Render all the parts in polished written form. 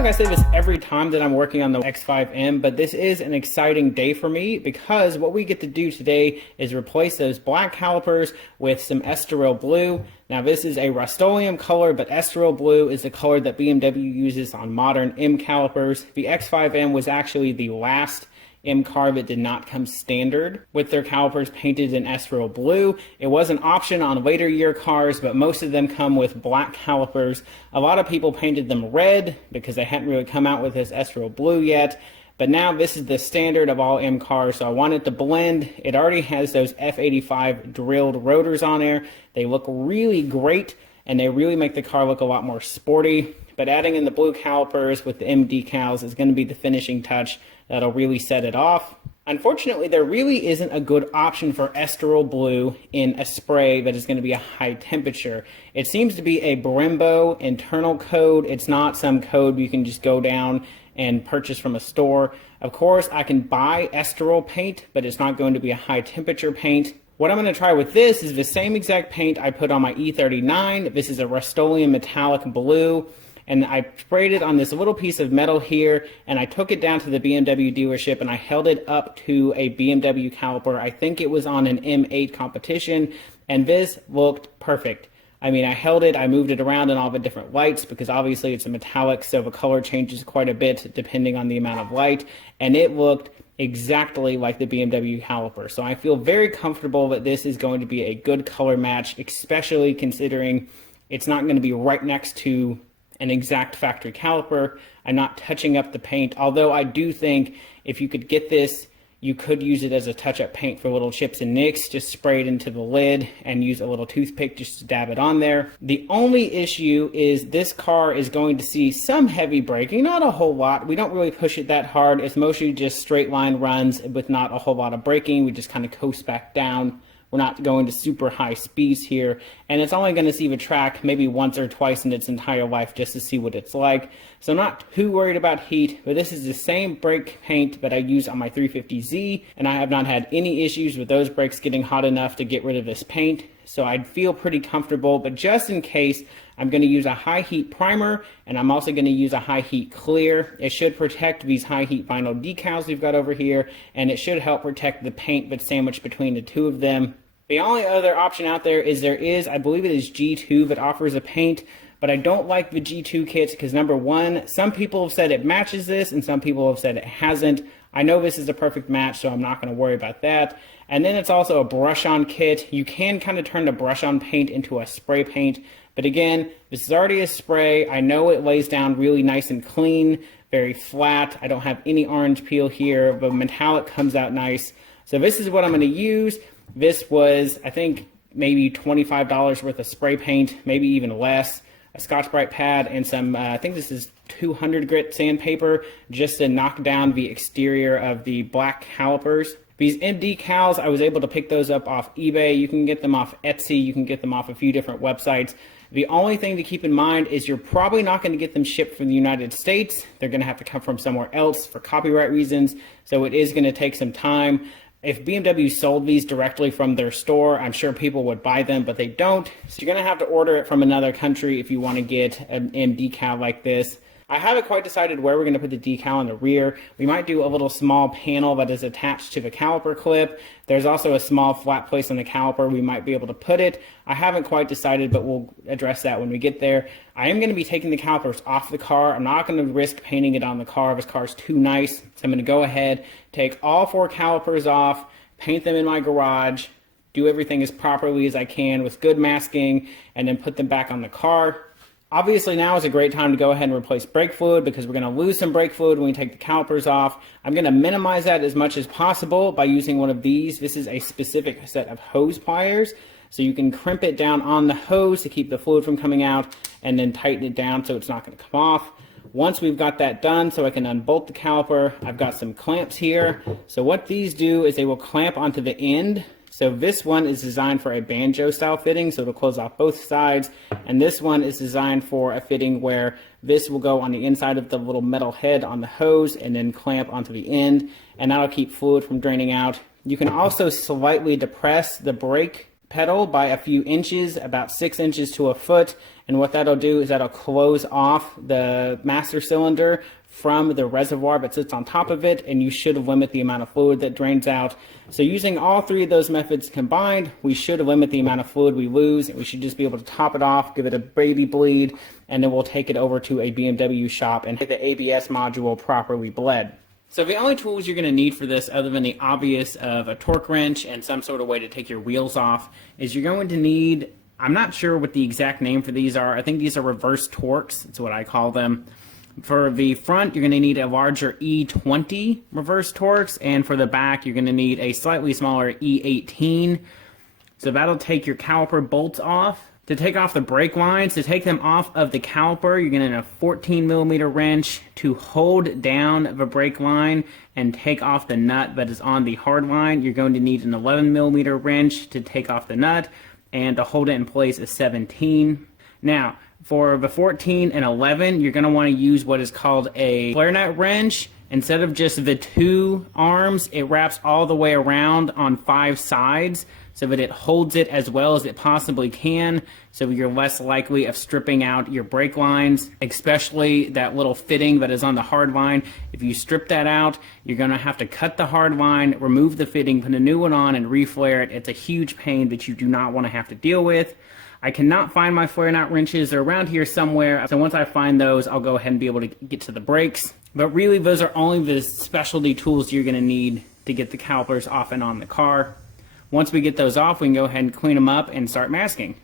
like I say this every time that I'm working on the X5M, but this is an exciting day for me because what we get to do today is replace those black calipers with some Estoril Blue. Now this is a Rustoleum color, but Estoril Blue is the color that BMW uses on modern M calipers. The X5M was actually the last M car that did not come standard with their calipers painted in Estoril Blue. It was an option on later year cars, but most of them come with black calipers. A lot of people painted them red because they hadn't really come out with this Estoril Blue yet. But now this is the standard of all M cars, so I wanted to blend. It already has those F85 drilled rotors on there. They look really great, and they really make the car look a lot more sporty. But adding in the blue calipers with the M decals is going to be the finishing touch that'll really set it off. Unfortunately, there really isn't a good option for Estoril Blue in a spray that is going to be a high temperature. It seems to be a Brembo internal code. It's not some code you can just go down and purchase from a store. Of course, I can buy Estoril paint, but it's not going to be a high temperature paint. What I'm going to try with this is the same exact paint I put on my E39. This is a Rustoleum metallic blue. And I sprayed it on this little piece of metal here, and I took it down to the BMW dealership, and I held it up to a BMW caliper. I think it was on an M8 competition, and this looked perfect. I mean, I held it, I moved it around in all the different lights, because obviously it's a metallic, so the color changes quite a bit depending on the amount of light, and it looked exactly like the BMW caliper. So I feel very comfortable that this is going to be a good color match, especially considering it's not going to be right next to an exact factory caliper. I'm not touching up the paint, although I do think if you could get this, you could use it as a touch-up paint for little chips and nicks. Just spray it into the lid and use a little toothpick just to dab it on there. The only issue is this car is going to see some heavy braking, not a whole lot. We don't really push it that hard. It's mostly just straight line runs with not a whole lot of braking. We just kind of coast back down. We're not going to super high speeds here, and it's only going to see the track maybe once or twice in its entire life just to see what it's like. So I'm not too worried about heat, but this is the same brake paint that I use on my 350Z, and I have not had any issues with those brakes getting hot enough to get rid of this paint. So I'd feel pretty comfortable, but just in case, I'm going to use a high heat primer, and I'm also going to use a high heat clear. It should protect these high heat vinyl decals we've got over here, and it should help protect the paint that's sandwiched between the two of them. The only other option out there is, I believe it is G2 that offers a paint, but I don't like the G2 kits because number one, some people have said it matches this and some people have said it hasn't. I know this is a perfect match, so I'm not going to worry about that. And then it's also a brush-on kit. You can kind of turn the brush-on paint into a spray paint, but again, this is already a spray. I know it lays down really nice and clean, very flat. I don't have any orange peel here. The metallic comes out nice. So this is what I'm going to use. This was, I think, maybe $25 worth of spray paint, maybe even less, a Scotch-Brite pad, and some, I think this is 200 grit sandpaper, just to knock down the exterior of the black calipers. These M decals, I was able to pick those up off eBay. You can get them off Etsy. You can get them off a few different websites. The only thing to keep in mind is you're probably not going to get them shipped from the United States. They're going to have to come from somewhere else for copyright reasons, so it is going to take some time. If BMW sold these directly from their store, I'm sure people would buy them, but they don't. So you're going to have to order it from another country if you want to get an M decal like this. I haven't quite decided where we're going to put the decal in the rear. We might do a little small panel that is attached to the caliper clip. There's also a small flat place on the caliper we might be able to put it. I haven't quite decided, but we'll address that when we get there. I am going to be taking the calipers off the car. I'm not going to risk painting it on the car. This car is too nice. So I'm going to go ahead, take all 4 calipers off, paint them in my garage, do everything as properly as I can with good masking, and then put them back on the car. Obviously now is a great time to go ahead and replace brake fluid because we're going to lose some brake fluid when we take the calipers off. I'm going to minimize that as much as possible by using one of these. This is a specific set of hose pliers. So you can crimp it down on the hose to keep the fluid from coming out and then tighten it down so it's not going to come off. Once we've got that done, so I can unbolt the caliper, I've got some clamps here. So what these do is they will clamp onto the end. So this one is designed for a banjo style fitting, so it'll close off both sides. And this one is designed for a fitting where this will go on the inside of the little metal head on the hose and then clamp onto the end. And that'll keep fluid from draining out. You can also slightly depress the brake pedal by a few inches, about 6 inches to a foot. And what that'll do is that'll close off the master cylinder from the reservoir that sits on top of it, and you should limit the amount of fluid that drains out. So using all three of those methods combined, we should limit the amount of fluid we lose, and we should just be able to top it off, give it a baby bleed, and then we'll take it over to a BMW shop and get the ABS module properly bled. So the only tools you're going to need for this, other than the obvious of a torque wrench and some sort of way to take your wheels off, is you're going to need, I'm not sure what the exact name for these are. I think these are reverse torques. That's what I call them. For the front, you're going to need a larger E20 reverse torques, and for the back, you're going to need a slightly smaller E18. So that'll take your caliper bolts off. To take off the brake lines, to take them off of the caliper, you're going to need a 14 millimeter wrench to hold down the brake line and take off the nut that is on the hard line. You're going to need an 11 millimeter wrench to take off the nut, and to hold it in place a 17. Now, for the 14 and 11, you're going to want to use what is called a flare nut wrench. Instead of just the 2 arms, it wraps all the way around on 5 sides so that it holds it as well as it possibly can, so you're less likely of stripping out your brake lines, especially that little fitting that is on the hard line. If you strip that out, you're going to have to cut the hard line, remove the fitting, put a new one on, and reflare it. It's a huge pain that you do not want to have to deal with. I cannot find my flare nut wrenches. They're around here somewhere, so once I find those, I'll go ahead and be able to get to the brakes. But really, those are only the specialty tools you're going to need to get the calipers off and on the car. Once we get those off, we can go ahead and clean them up and start masking.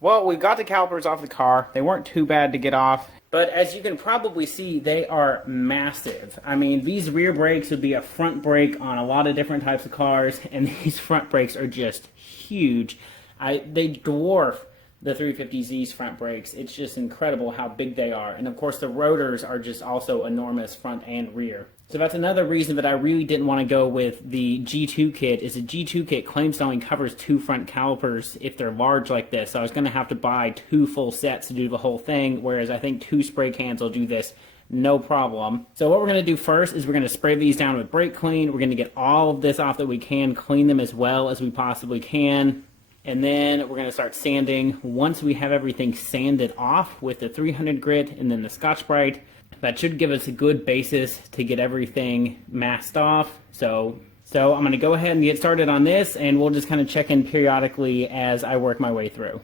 Well, we've got the calipers off the car. They weren't too bad to get off, but as you can probably see, they are massive. I mean, these rear brakes would be a front brake on a lot of different types of cars, and these front brakes are just huge. They dwarf the 350Z's front brakes. It's just incredible how big they are. And of course, the rotors are just also enormous front and rear. So that's another reason that I really didn't want to go with the G2 kit, is the G2 kit claims it only covers 2 front calipers if they're large like this. So I was going to have to buy 2 full sets to do the whole thing, whereas I think 2 spray cans will do this no problem. So what we're going to do first is we're going to spray these down with brake clean. We're going to get all of this off that we can, clean them as well as we possibly can. And then we're going to start sanding. Once we have everything sanded off with the 300 grit and then the Scotch-Brite, that should give us a good basis to get everything masked off. So I'm going to go ahead and get started on this, and we'll just kind of check in periodically as I work my way through.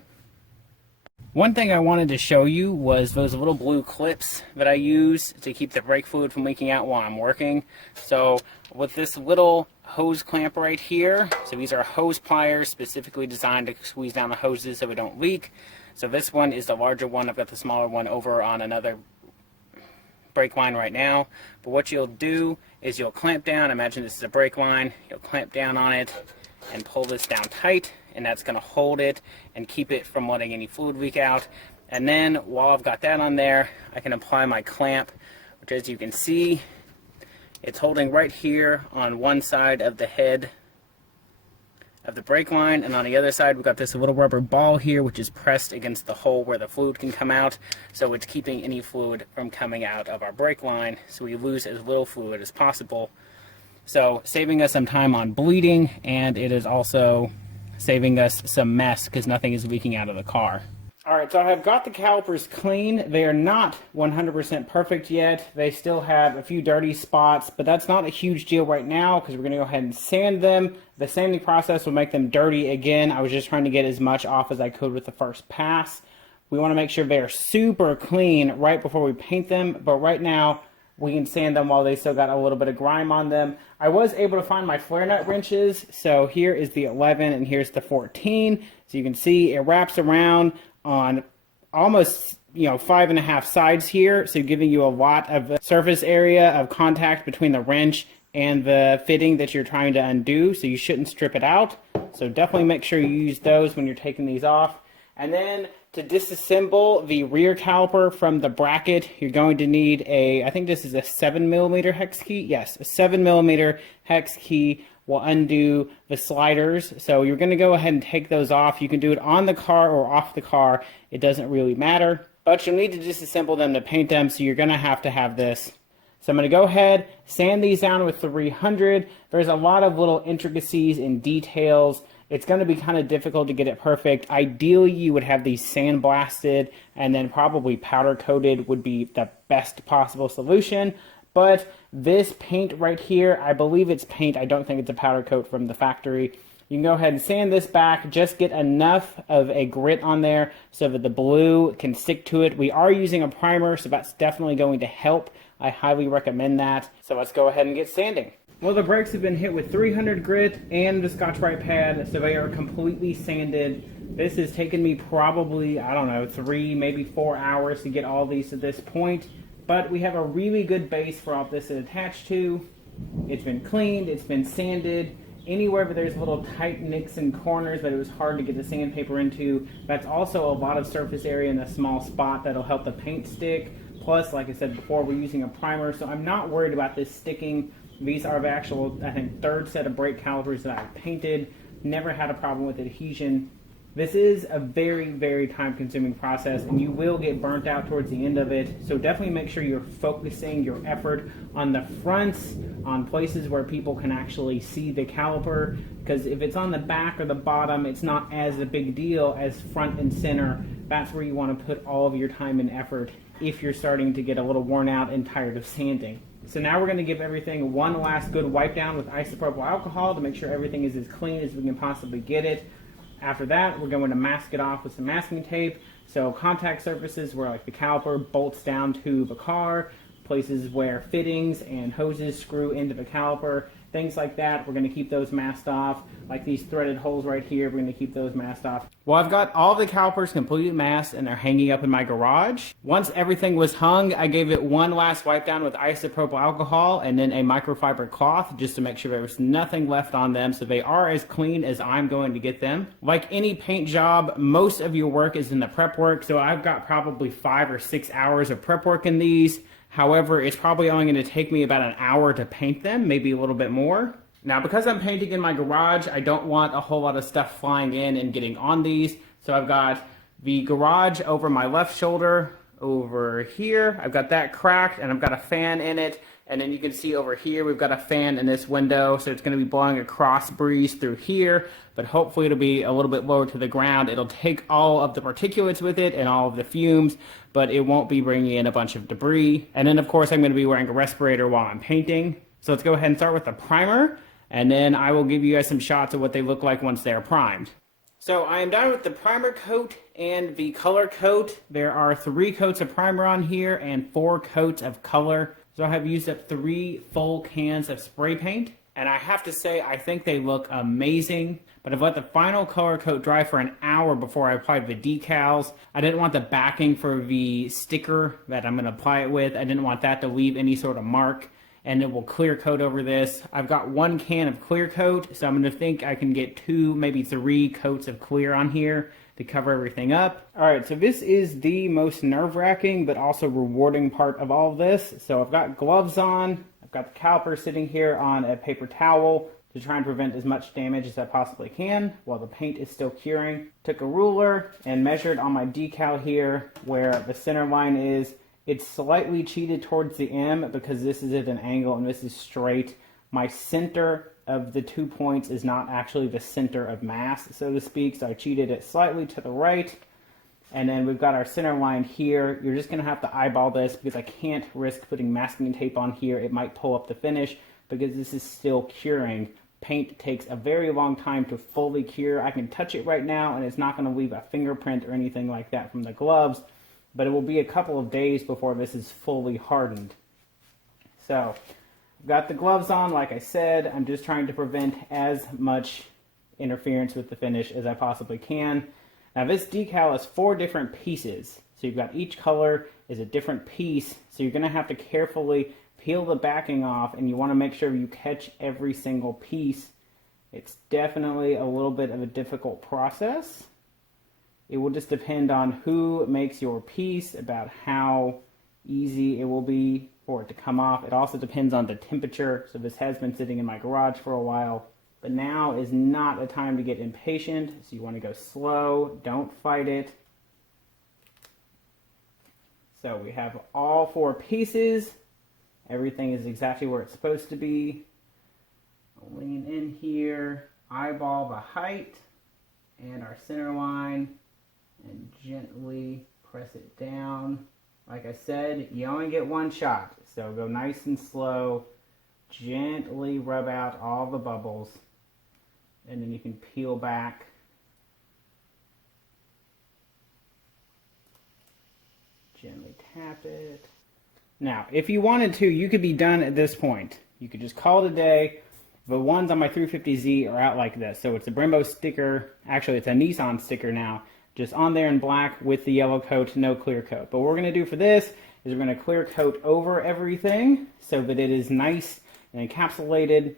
One thing I wanted to show you was those little blue clips that I use to keep the brake fluid from leaking out while I'm working. So with this little hose clamp right here, so these are hose pliers specifically designed to squeeze down the hoses so they don't leak. So this one is the larger one. I've got the smaller one over on another brake line right now. But what you'll do is you'll clamp down. Imagine this is a brake line. You'll clamp down on it and pull this down tight, and that's going to hold it and keep it from letting any fluid leak out. And then while I've got that on there, I can apply my clamp, which, as you can see, it's holding right here on one side of the head of the brake line, and on the other side we've got this little rubber ball here which is pressed against the hole where the fluid can come out, so it's keeping any fluid from coming out of our brake line, so we lose as little fluid as possible. So saving us some time on bleeding, and it is also saving us some mess because nothing is leaking out of the car. Alright, so I've got the calipers clean. They are not 100% perfect yet. They still have a few dirty spots, but that's not a huge deal right now because we're going to go ahead and sand them. The sanding process will make them dirty again. I was just trying to get as much off as I could with the first pass. We want to make sure they are super clean right before we paint them, but right now we can sand them while they still got a little bit of grime on them. I was able to find my flare nut wrenches, so here is the 11 and here's the 14. So you can see it wraps around on almost 5.5 sides here, so giving you a lot of surface area of contact between the wrench and the fitting that you're trying to undo, so you shouldn't strip it out. So definitely make sure you use those when you're taking these off. And then to disassemble the rear caliper from the bracket, you're going to need I think this is a 7mm hex key. Yes, a 7mm hex key will undo the sliders. So you're going to go ahead and take those off. You can do it on the car or off the car. It doesn't really matter. But you'll need to disassemble them to paint them, so you're going to have this So I'm going to go ahead, sand these down with 300. There's a lot of little intricacies and details. It's going to be kind of difficult to get it perfect. Ideally, you would have these sandblasted and then probably powder coated would be the best possible solution. But this paint right here, I believe it's paint. I don't think it's a powder coat from the factory. You can go ahead and sand this back, just get enough of a grit on there so that the blue can stick to it. We are using a primer, so that's definitely going to help. I highly recommend that. So let's go ahead and get sanding. Well, the brakes have been hit with 300 grit and the Scotch-Brite pad, so they are completely sanded. This has taken me probably, I don't know, 3, maybe 4 hours to get all these to this point. But we have a really good base for all this to attach to. It's been cleaned, it's been sanded. Anywhere where there's little tight nicks and corners that it was hard to get the sandpaper into, that's also a lot of surface area in a small spot that'll help the paint stick. Plus, like I said before, we're using a primer, so I'm not worried about this sticking. These are the actual, I think, third set of brake calipers that I've painted. Never had a problem with adhesion. This is a very, very time-consuming process, and you will get burnt out towards the end of it. So definitely make sure you're focusing your effort on the fronts, on places where people can actually see the caliper, because if it's on the back or the bottom, it's not as a big deal as front and center. That's where you want to put all of your time and effort if you're starting to get a little worn out and tired of sanding. So now we're going to give everything one last good wipe down with isopropyl alcohol to make sure everything is as clean as we can possibly get it. After that, we're going to mask it off with some masking tape. So contact surfaces where like the caliper bolts down to the car, places where fittings and hoses screw into the caliper, things like that, we're going to keep those masked off. Like these threaded holes right here, we're going to keep those masked off. Well, I've got all the calipers completely masked and they're hanging up in my garage. Once everything was hung, I gave it one last wipe down with isopropyl alcohol and then a microfiber cloth just to make sure there was nothing left on them, so they are as clean as I'm going to get them. Like any paint job, most of your work is in the prep work, so I've got probably 5 or 6 hours of prep work in these. However, it's probably only going to take me about an hour to paint them, maybe a little bit more. Now, because I'm painting in my garage, I don't want a whole lot of stuff flying in and getting on these. So I've got the garage over my left shoulder over here. I've got that cracked and I've got a fan in it. And then you can see over here, we've got a fan in this window. So it's going to be blowing a cross breeze through here, but hopefully it'll be a little bit lower to the ground. It'll take all of the particulates with it and all of the fumes, but it won't be bringing in a bunch of debris. And then of course, I'm going to be wearing a respirator while I'm painting. So let's go ahead and start with the primer. And then I will give you guys some shots of what they look like once they're primed. So I am done with the primer coat and the color coat. There are 3 coats of primer on here and 4 coats of color. So I have used up 3 full cans of spray paint. And I have to say, I think they look amazing. But I've let the final color coat dry for an hour before I applied the decals. I didn't want the backing for the sticker that I'm going to apply it with. I didn't want that to leave any sort of mark. And it will clear coat over this. I've got 1 can of clear coat, so I'm going to think I can get 2, maybe 3 coats of clear on here to cover everything up. All right, so this is the most nerve-wracking but also rewarding part of all of this. So I've got gloves on. I've got the caliper sitting here on a paper towel to try and prevent as much damage as I possibly can while the paint is still curing. Took a ruler and measured on my decal here where the center line is. It's slightly cheated towards the M because this is at an angle and this is straight. My center of the 2 points is not actually the center of mass, so to speak, so I cheated it slightly to the right. And then we've got our center line here. You're just going to have to eyeball this because I can't risk putting masking tape on here. It might pull up the finish because this is still curing. Paint takes a very long time to fully cure. I can touch it right now and it's not going to leave a fingerprint or anything like that from the gloves. But it will be a couple of days before this is fully hardened. So, I've got the gloves on, like I said. I'm just trying to prevent as much interference with the finish as I possibly can. Now this decal is 4 different pieces. So you've got each color is a different piece. So you're going to have to carefully peel the backing off and you want to make sure you catch every single piece. It's definitely a little bit of a difficult process. It will just depend on who makes your piece, about how easy it will be for it to come off. It also depends on the temperature. So this has been sitting in my garage for a while. But now is not a time to get impatient. So you want to go slow. Don't fight it. So we have all 4 pieces. Everything is exactly where it's supposed to be. Lean in here, eyeball the height and our center line, and gently press it down. Like I said, you only get one shot, so go nice and slow. Gently rub out all the bubbles, and then you can peel back. Gently tap it. Now, if you wanted to, you could be done at this point. You could just call it a day. The ones on my 350Z are out like this. So it's a Brembo sticker. Actually, it's a Nissan sticker now. Just on there in black with the yellow coat, no clear coat. But what we're going to do for this is we're going to clear coat over everything so that it is nice and encapsulated.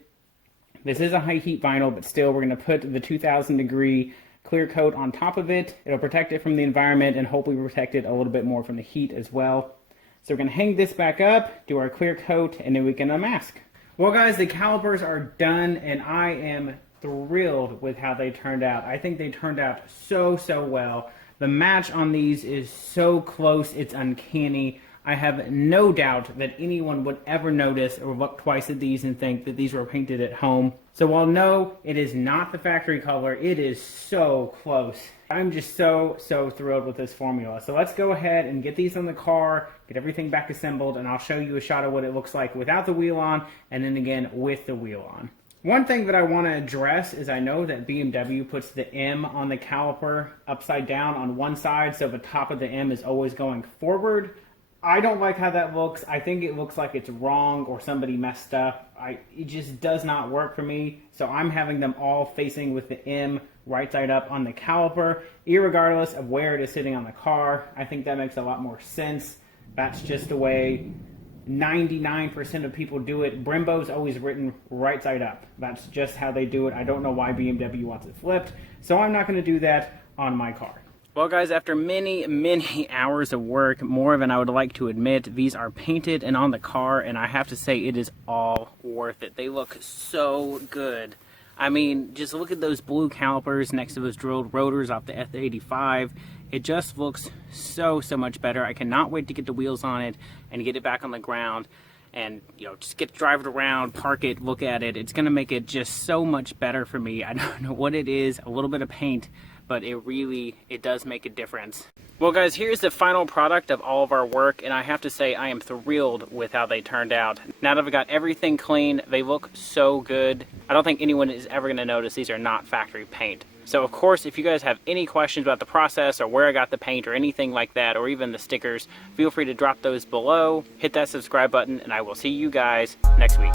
This is a high heat vinyl, but still we're going to put the 2000 degree clear coat on top of it. It'll protect it from the environment and hopefully protect it a little bit more from the heat as well. So we're going to hang this back up, do our clear coat, and then we can unmask. Well guys, the calipers are done and I am thrilled with how they turned out. I think they turned out so well. The match on these is so close, it's uncanny. I have no doubt that anyone would ever notice or look twice at these and think that these were painted at home. So while no, it is not the factory color, it is so close. I'm just so thrilled with this formula. So let's go ahead and get these on the car, get everything back assembled, and I'll show you a shot of what it looks like without the wheel on, and then again with the wheel on. One thing that I want to address is I know that BMW puts the M on the caliper upside down on one side, so the top of the M is always going forward. I don't like how that looks. I think it looks like it's wrong or somebody messed up. It just does not work for me. So I'm having them all facing with the M right side up on the caliper, irregardless of where it is sitting on the car. I think that makes a lot more sense. That's just the way 99% of people do it. Brembo's always written right side up. That's just how they do it. I don't know why BMW wants it flipped. So I'm not going to do that on my car. Well guys, after many hours of work, more than I would like to admit, these are painted and on the car, and I have to say it is all worth it. They look so good. I mean, just look at those blue calipers next to those drilled rotors off the F85. It just looks so much better. I cannot wait to get the wheels on it and get it back on the ground and, you know, just get to drive it around, park it, look at it. It's going to make it just so much better for me. I don't know what it is, a little bit of paint, but it does make a difference. Well guys, here's the final product of all of our work, and I have to say I am thrilled with how they turned out. Now that I've got everything clean, they look so good. I don't think anyone is ever gonna notice these are not factory paint. So of course, if you guys have any questions about the process or where I got the paint or anything like that, or even the stickers, feel free to drop those below. Hit that subscribe button, and I will see you guys next week.